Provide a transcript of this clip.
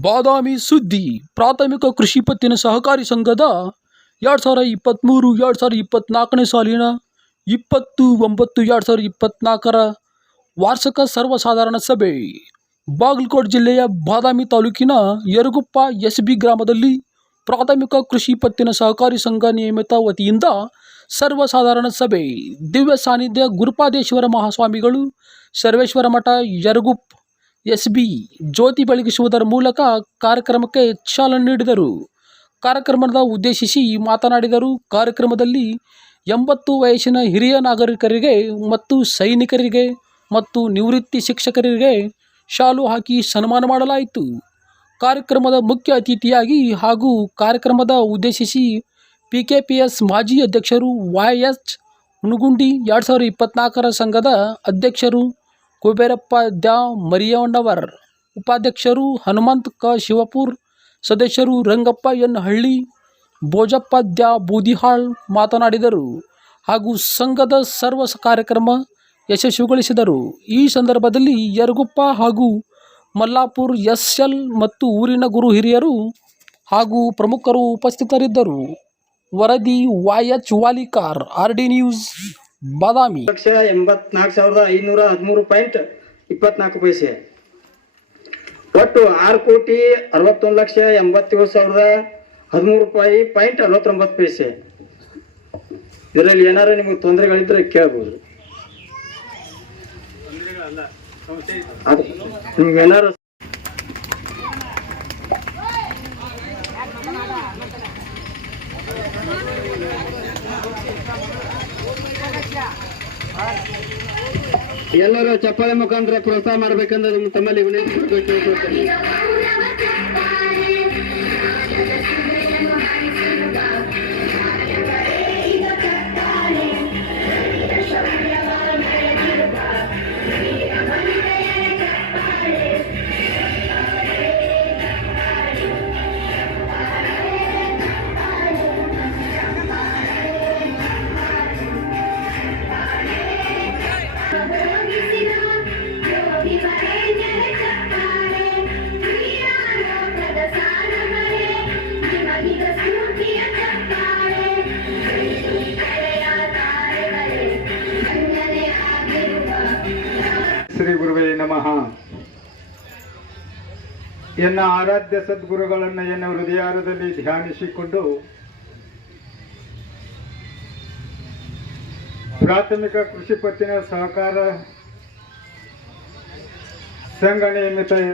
ಬಾದಾಮಿ ಸುದ್ದಿ, ಪ್ರಾಥಮಿಕ ಕೃಷಿ ಪತ್ತಿನ ಸಹಕಾರಿ ಸಂಘದ ಎರಡು ಸಾವಿರ ಇಪ್ಪತ್ತ್ಮೂರು ಎರಡು ಸಾವಿರ ಇಪ್ಪತ್ತ್ನಾಲ್ಕನೇ ಸಾಲಿನ ಇಪ್ಪತ್ತು ಒಂಬತ್ತು ಎರಡು ಸಾವಿರ ಇಪ್ಪತ್ತ್ನಾಲ್ಕರ ವಾರ್ಷಿಕ ಸರ್ವಸಾಧಾರಣ ಸಭೆ. ಬಾಗಲಕೋಟೆ ಜಿಲ್ಲೆಯ ಬಾದಾಮಿ ತಾಲೂಕಿನ ಯರಗುಪ್ಪ ಎಸ್ ಬಿ ಗ್ರಾಮದಲ್ಲಿ ಪ್ರಾಥಮಿಕ ಕೃಷಿ ಪತ್ತಿನ ಸಹಕಾರಿ ಸಂಘ ನಿಯಮಿತ ವತಿಯಿಂದ ಸರ್ವಸಾಧಾರಣ ಸಭೆ. ದಿವ್ಯ ಸಾನ್ನಿಧ್ಯ ಗುರುಪಾದೇಶ್ವರ ಮಹಾಸ್ವಾಮಿಗಳು, ಸರ್ವೇಶ್ವರ ಮಠ ಯರಗುಪ್ ಎಸ್ ಬಿ ಜ್ಯೋತಿ ಬೆಳಗಿಸುವುದರ ಮೂಲಕ ಕಾರ್ಯಕ್ರಮಕ್ಕೆ ಚಾಲನೆ ನೀಡಿದರು. ಕಾರ್ಯಕ್ರಮದ ಉದ್ದೇಶಿಸಿ ಮಾತನಾಡಿದರು. ಕಾರ್ಯಕ್ರಮದಲ್ಲಿ ಎಂಬತ್ತು ವಯಸ್ಸಿನ ಹಿರಿಯ ನಾಗರಿಕರಿಗೆ ಮತ್ತು ಸೈನಿಕರಿಗೆ ಮತ್ತು ನಿವೃತ್ತಿ ಶಿಕ್ಷಕರಿಗೆ ಶಾಲು ಹಾಕಿ ಸನ್ಮಾನ ಮಾಡಲಾಯಿತು. ಕಾರ್ಯಕ್ರಮದ ಮುಖ್ಯ ಅತಿಥಿಯಾಗಿ ಹಾಗೂ ಕಾರ್ಯಕ್ರಮದ ಉದ್ದೇಶಿಸಿ ಪಿ ಕೆ ಪಿ ಎಸ್ ಮಾಜಿ ಅಧ್ಯಕ್ಷರು ವೈ ಎಸ್ ಹುಣಗುಂಡಿ ಎರಡು ಸಾವಿರದ ಇಪ್ಪತ್ನಾಲ್ಕರ ಸಂಘದ ಅಧ್ಯಕ್ಷರು ಕುಬೇರಪ್ಪ ದ್ಯಾವ್ ಮರಿಯಣ್ಣವರ್ ಉಪಾಧ್ಯಕ್ಷರು ಹನುಮಂತ್ ಕ. ಶಿವಪುರ್, ಸದಸ್ಯರು ರಂಗಪ್ಪ ಎನ್. ಹಳ್ಳಿ ಬೋಜಪ್ಪ ದ್ಯಾ ಬೂದಿಹಾಳ್ ಮಾತನಾಡಿದರು. ಹಾಗೂ ಸಂಘದ ಸರ್ವ ಕಾರ್ಯಕ್ರಮ ಯಶಸ್ವಿಗೊಳಿಸಿದರು. ಈ ಸಂದರ್ಭದಲ್ಲಿ ಯರಗುಪ್ಪ ಹಾಗೂ ಮಲ್ಲಾಪುರ್ ಎಸ್. ಎಲ್. ಮತ್ತು ಊರಿನ ಗುರು ಹಿರಿಯರು ಹಾಗೂ ಪ್ರಮುಖರು ಉಪಸ್ಥಿತರಿದ್ದರು. ವರದಿ Y. H. Valikar, R. D. News. Badami. Lakh ಎಂಬತ್ನಾಲ್ಕು ಸಾವಿರದ ಐನೂರ ಹದಿಮೂರು ಪಾಯಿಂಟ್ ಇಪ್ಪತ್ನಾಲ್ಕು ಪೈಸೆ. ಒಟ್ಟು ಆರು ಕೋಟಿ ಅರವತ್ತೊಂದು ಲಕ್ಷ ಎಂಬತ್ತೇಳು ಸಾವಿರದ ಹದಿಮೂರು ರೂಪಾಯಿ ಪಾಯಿಂಟ್ ಅರವತ್ತೊಂಬತ್ತು ಪೈಸೆ. ಇದರಲ್ಲಿ ಏನಾರು ನಿಮಗೆ ತೊಂದರೆಗಳಿದ್ರೆ ಕೇಳ್ಬೋದು. ನಿಮ್ಗೆ ಏನಾರು ಎಲ್ಲರೂ ಚಪ್ಪಾಳೆ ಮುಖಾಂತರ ಪ್ರೋತ್ಸಾಹ ಮಾಡ್ಬೇಕಂದ್ರೆ ತಮ್ಮಲ್ಲಿ ವಿನಂತಿ ಕೇಳ್ಕೊಳ್ತೇನೆ. ಶ್ರೀ ನಮಃ. ಎನ್ನ ಆರಾಧ್ಯ ಸದ್ಗುರುಗಳನ್ನು ಎನ್ನ ಹೃದಯಾರದಲ್ಲಿ ಧ್ಯಾನಿಸಿಕೊಂಡು ಪ್ರಾಥಮಿಕ ಕೃಷಿ ಪತ್ತಿನ ಸಹಕಾರ ಸಂಘ ನಿಯಮಿತ